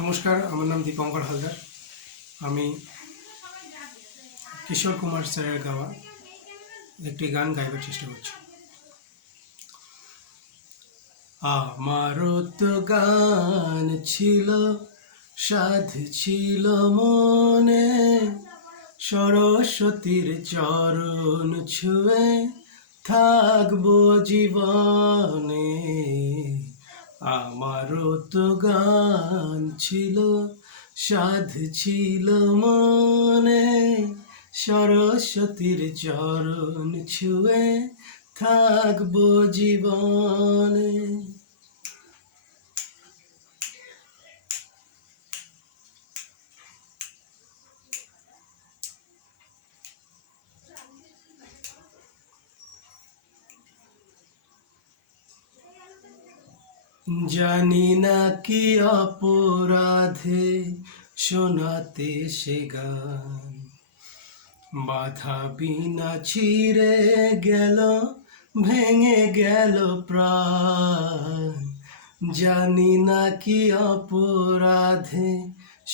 নমস্কার, আমার নাম দীপঙ্কর হালদার। আমি কিশোর কুমার স্যারের গাওয়া একটি গান গাইবার চেষ্টা করছি। আমারও তো গান ছিল, সাধ ছিল মনে, সরস্বতীর চরণ ছুঁয়ে থাকবো জীবনে। আমারও তো গান ছিল, সাধ ছিল মনে, সরস্বতীর চরণ ছুঁয়ে থাকবো জীবনে। জানি না কি অপরাধে শোনাতে সে গান, বাধা বিনা ছিঁড়ে গেল, ভেঙে গেল প্রাণ। জানি না কি অপরাধে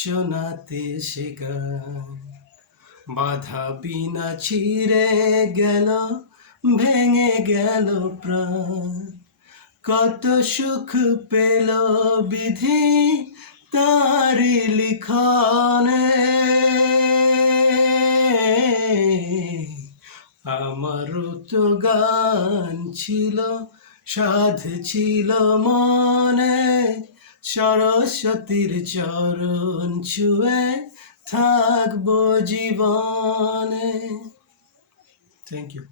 শোনাতে সে গান, বাধা বিনা ছিঁড়ে গেল, ভেঙে গেল প্রাণ। কত সুখ পেল বিধি তারি লিখনে, আমারও তো গান ছিল, সাধ ছিল মনে, সরস্বতীর চরণ ছুঁয়ে থাকবো জীবনে। Thank you.